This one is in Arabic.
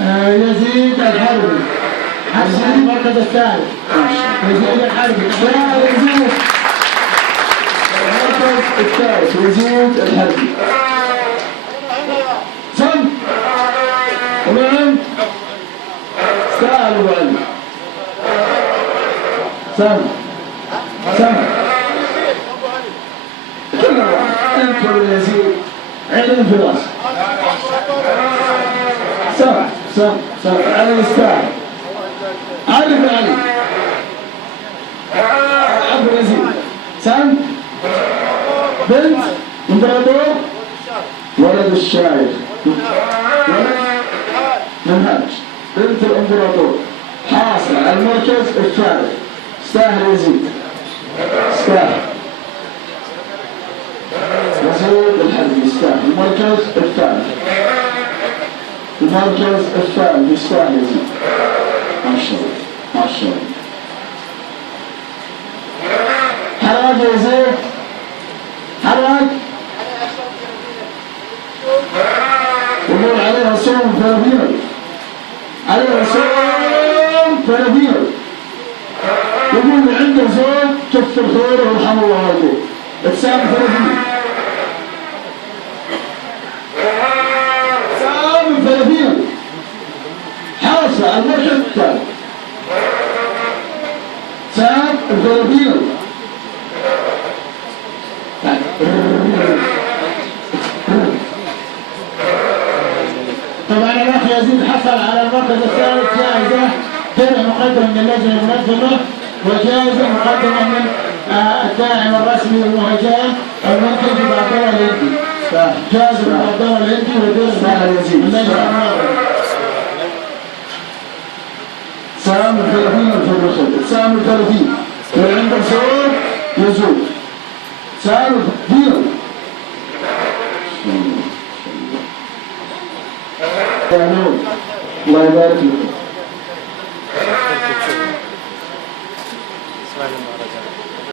يزيد الحربي حصل المركز الثالث. يزيد الحربي يزيد المركز الثالث. يزيد الحربي. سم ومن استاهل ابو علي. سم كل واحد انت ويزيد عين في راسك. سم علي يستاهل. علي بن علي ابو يزيد. سم بنت امبراطور ولد الشاعر ولد منهاج بنت الامبراطور حاصل على المركز الثالث. استاهل يزيد. استاهل يزيد الحربي يستاهل المركز الثالث. المركز الثالث يستاهل يزيد. ما شاء الله ما شاء الله. حراق يا يزيد حراق. يقول عليها صوم فلبيل. عليها صوم فلبيل. يقول عنده زوج كثر خيره ويرحم الله والديه. اتسام فلبيل. سام فلبيل حاصل على المركز الثالث. سام الفلبيل. طبعا الاخ يزيد حصل على المركز الثالث جائزه درع مقدمه من اللجنه المنظمه وجائزه مقدمه من الداعم الرسمي للمهاجرين المنتج عبد الله الهندي. جائزه مقدمه الهندي ودرع من اللجنه المنظمه. سام الفلبين في الرسل. سام الفلبين اللي عنده صوت يزول. سام الفلبين. الله يبارك لكم.